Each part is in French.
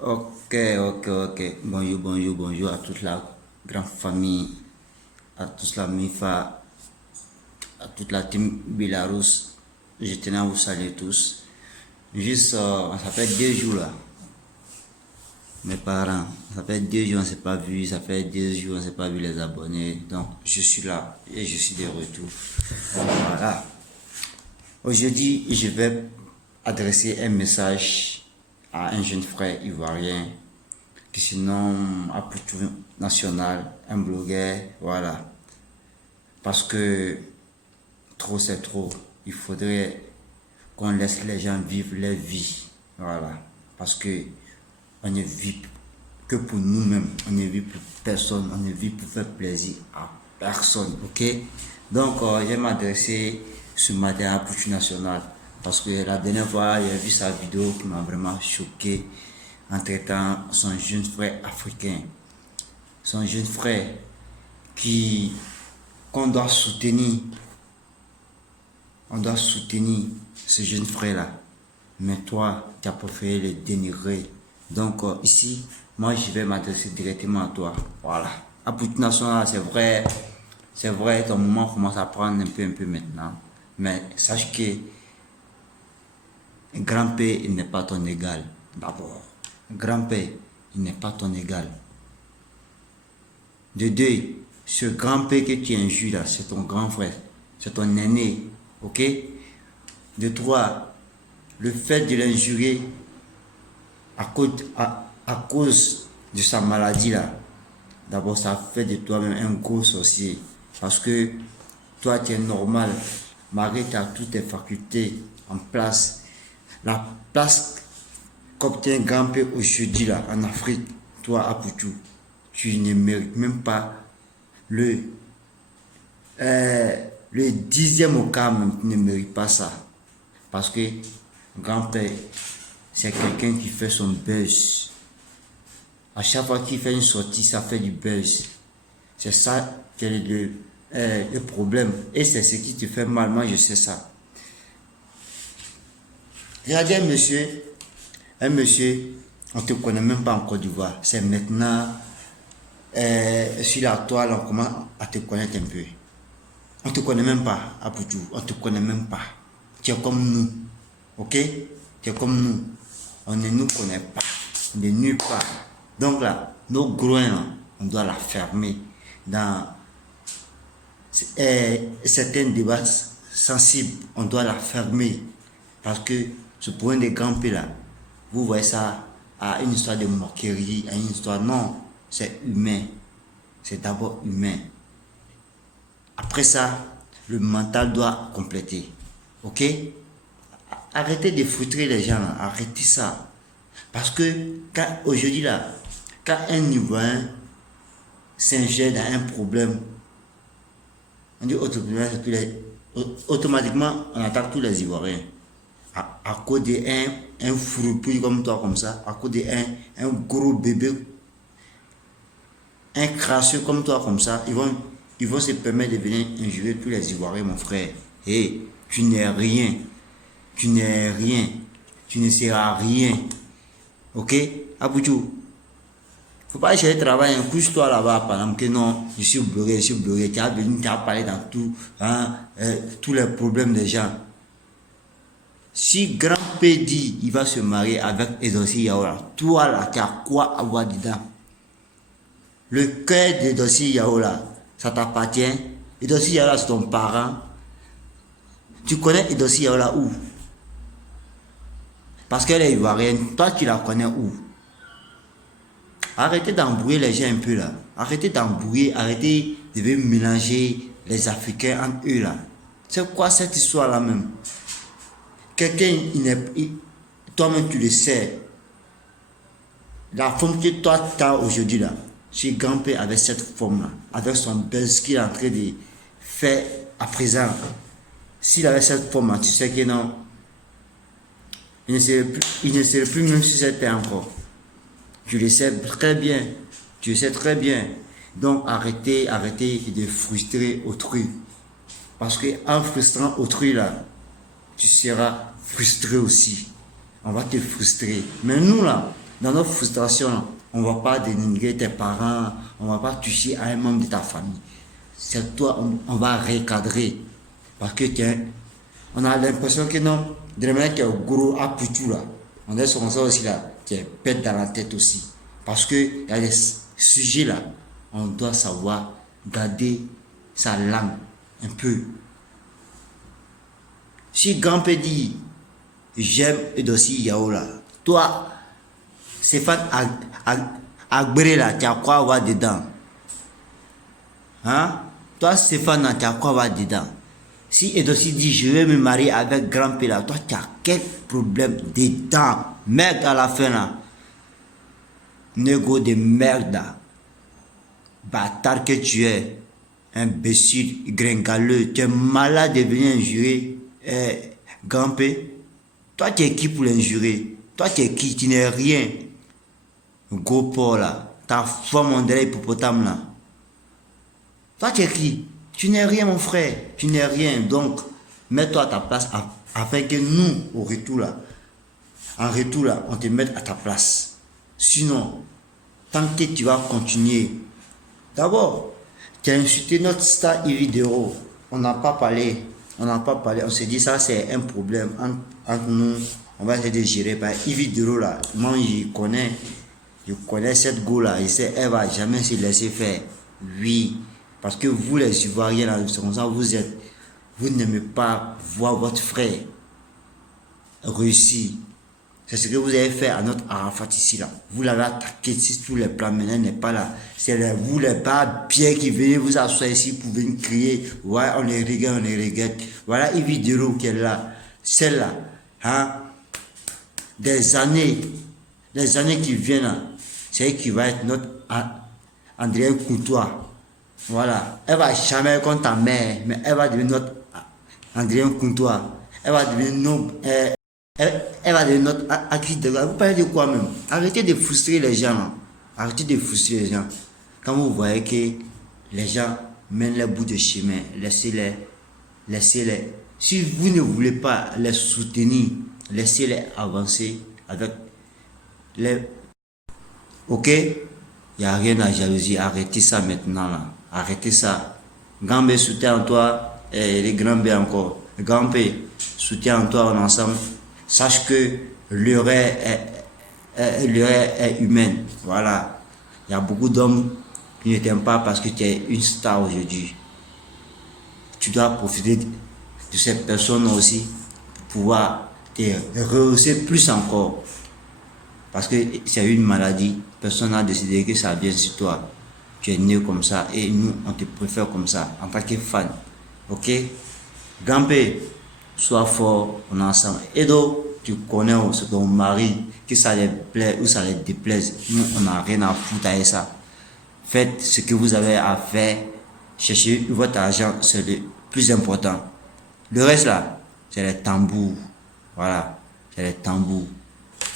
Ok. Bonjour à toute la grande famille, à toute la MIFA, à toute la team Belarus. Je tenais à vous saluer tous. Juste, ça fait 2 jours là, mes parents. Ça fait 2 jours, on ne s'est pas vu. Ça fait 2 jours, on ne s'est pas vu les abonnés. Donc, je suis là et je suis de retour. Voilà. Aujourd'hui, je vais adresser un message à un jeune frère ivoirien qui se nomme Aputu National, un blogueur, voilà. Parce que trop c'est trop. Il faudrait qu'on laisse les gens vivre leur vie, voilà. Parce que on ne vit que pour nous-mêmes, on ne vit pour personne, on ne vit pour faire plaisir à personne, ok? Donc, je vais m'adresser ce matin à Aputu National parce que la dernière fois, j'ai vu sa vidéo qui m'a vraiment choqué en traitant son jeune frère africain, son jeune frère qui qu'on doit soutenir. On doit soutenir ce jeune frère-là. Mais toi, tu as préféré le dénigrer. Donc ici, moi je vais m'adresser directement à toi. Voilà. À Poutine National, c'est vrai, ton moment commence à prendre un peu maintenant. Mais sache que grand-père, il n'est pas ton égal. D'abord. Grand-père, il n'est pas ton égal. De deux, ce grand-père que tu injures là, c'est ton grand frère, c'est ton aîné, ok? De trois, le fait de l'injurer à cause de sa maladie là, d'abord ça fait de toi-même un gros sorcier. Parce que toi tu es normal, malgré tu as toutes tes facultés en place. La place qu'obtient un grand-père aujourd'hui là, en Afrique, toi Aputu, tu ne mérites même pas le, le 10e au quart même ne mérite pas ça. Parce que grand-père, c'est quelqu'un qui fait son buzz. À chaque fois qu'il fait une sortie, ça fait du buzz. C'est ça qui est le problème. Et c'est ce qui te fait mal. Moi, je sais ça. Regardez un monsieur, on ne te connaît même pas en Côte d'Ivoire. C'est maintenant, sur la toile, on commence à te connaître un peu. On ne te connaît même pas, Aputu. On ne te connaît même pas. Tu es comme nous. Ok? Tu es comme nous. On ne nous connaît pas. De nulle part. Donc là, nos groins, là, on doit la fermer dans certains débats sensibles. On doit la fermer. Parce que ce point de grands-pères là, vous voyez ça à une histoire de moquerie, à une histoire. Non, c'est humain. C'est d'abord humain. Après ça, le mental doit compléter. Ok? Arrêtez de frustrer les gens, là. Arrêtez ça. Parce que aujourd'hui, là, quand un Ivoirien s'ingère dans un problème, on dit automatiquement, on attaque tous les Ivoiriens. À cause d'un froupille comme toi, comme ça, à cause d'un gros bébé, un crasseux comme toi, comme ça, ils vont se permettre de venir injurer tous les Ivoiriens, mon frère. Hé, tu n'es rien. Tu n'es rien. Tu ne seras rien. Ok? Aboutou. Faut pas chercher de travail, hein. Couche-toi là-bas, par exemple, que non, je suis blogué. Tu as venu, tu as parlé dans tout, hein, tous les problèmes des gens. Si grand-père dit il va se marier avec Edossi Yaola, toi là, tu as quoi à voir dedans? Le cœur d'Edossi Yaola, ça t'appartient. Edossi Yaola, c'est ton parent. Tu connais Edossi Yaola où? Parce qu'elle est ivoirienne. Toi, tu la connais où? Arrêtez d'embrouiller les gens un peu là. Arrêtez d'embrouiller, arrêtez de mélanger les Africains entre eux là. C'est quoi cette histoire là même? Quelqu'un, toi-même tu le sais. La forme que toi tu as aujourd'hui là, chez grand-père avec cette forme là, avec son buzz qu'il est en train de faire à présent. S'il avait cette forme là, tu sais que non, il ne serait plus même si c'était encore. Je le sais très bien. Tu le sais très bien. Donc arrêtez de frustrer autrui. Parce que en frustrant autrui là, tu seras frustré aussi. On va te frustrer. Mais nous là, Dans notre frustration, on ne va pas dénigrer tes parents, on ne va pas toucher à un membre de ta famille. C'est toi, on va recadrer. Parce que on a l'impression que non, de la manière qui est gros à tout là, on est sur ça aussi là, qui est bête dans la tête aussi. Parce que il y a des sujets là, on doit savoir garder sa langue un peu. Si grand-père dit, j'aime Edosi Yaola, toi, Stéphane Agbré là, tu as quoi avoir dedans? Hein? Toi, Stéphane, tu as quoi avoir dedans? Si Edosi dit, je vais me marier avec grand-père là, toi, tu as quel problème dedans? Merde à la fin là. Négo de merde. Bâtard que tu es. Imbécile, gringaleux. Tu es malade de venir injurer grand-père. Toi, tu es qui pour l'injurer? Toi, tu es qui? Tu n'es rien. Gros porc là. Ta femme, on dirait hippopotame là. Toi, tu es qui? Tu n'es rien, mon frère. Tu n'es rien. Donc, mets-toi à ta place afin que nous, au retour là, en retour là, on te mette à ta place. Sinon, tant que tu vas continuer, d'abord, tu as insulté notre star vidéo. On n'a pas parlé. On s'est dit ça, c'est un problème entre nous. On va essayer de gérer par vidéo là. Moi, je connais cette go là. Je sais, elle va jamais se laisser faire. Oui. Parce que vous, les Ivoiriens, là, comme ça, vous n'aimez pas voir votre frère réussir. C'est ce que vous avez fait à notre Arafat ici là. Vous l'avez attaqué si tous les plans maintenant n'est pas là. C'est vous les pas bien qui venez vous asseoir ici pour venir crier. Ouais, on les regarde, on les regarde. Voilà une vidéo qui est là. Celle-là, hein, des années qui viennent là, c'est elle qui va être notre André Coutois. Voilà. Elle va jamais être comme ta mère, mais elle va devenir notre André Coutois. Elle va devenir elle va devenir notre actrice de. Vous parlez de quoi même? Arrêtez de frustrer les gens. Hein. Arrêtez de frustrer les gens. Quand vous voyez que les gens mènent le bout de chemin, laissez-les. Laissez-les. Si vous ne voulez pas les soutenir, laissez-les avancer avec les. Ok? Il n'y a rien à jalousie. Arrêtez ça maintenant. Là. Arrêtez ça. Grand-père soutient en toi et les grands-pères encore. Grand-père soutient en toi, on ensemble. Sache que l'erreur est humaine. Voilà. Il y a beaucoup d'hommes qui ne t'aiment pas parce que tu es une star aujourd'hui. Tu dois profiter de ces personnes aussi pour pouvoir te rehausser plus encore. Parce que c'est une maladie. Personne n'a décidé que ça vient sur toi. Tu es né comme ça et nous, on te préfère comme ça en tant que fan. Ok? Grand-père, sois fort, on est ensemble. Edo, tu connais ton mari, que ça les plaît ou ça les déplaise. Nous, on n'a rien à foutre avec ça. Faites ce que vous avez à faire. Cherchez votre argent, c'est le plus important. Le reste là, c'est les tambours. Voilà, c'est les tambours,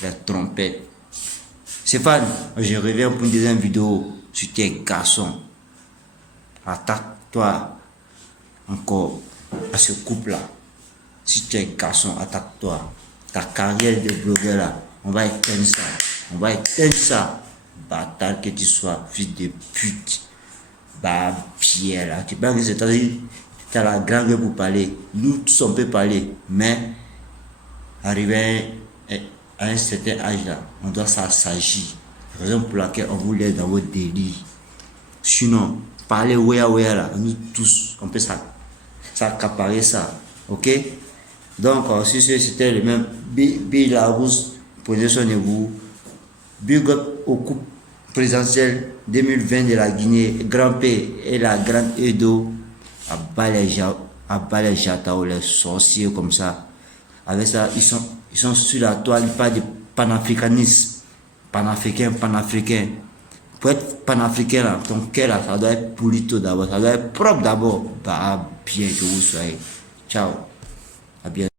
les trompettes. Stéphane, je reviens pour une deuxième vidéo sur tes garçons. Attaque-toi encore à ce couple-là. Si tu es garçon, attaque-toi. Ta carrière de blogueur là, on va éteindre ça. On va éteindre ça. Bâtard que tu sois, fils de pute. Bah, Pierre là. Tu penses que c'est-à-dire, tu as la grande gueule pour parler. Nous tous on peut parler. Mais, arrivé à un certain âge là, on doit s'agir. Raison pour laquelle on vous laisse dans votre délire. Sinon, parler ouais là, nous tous, on peut s'accaparer ça. Ok? Donc, si c'était le même Bill Larousse, prenez soin de vous. Big up au couple présidentiel 2020 de la Guinée, grand-père et la grande Edo, à bas les jatao, les sorciers comme ça. Avec ça, ils sont sur la toile, ils parlent de panafricanisme. Panafricain. Pour être panafricain, là, ton cœur, là, ça doit être poli tout d'abord, ça doit être propre d'abord. Bah, bien que vous soyez. Ciao. À bientôt.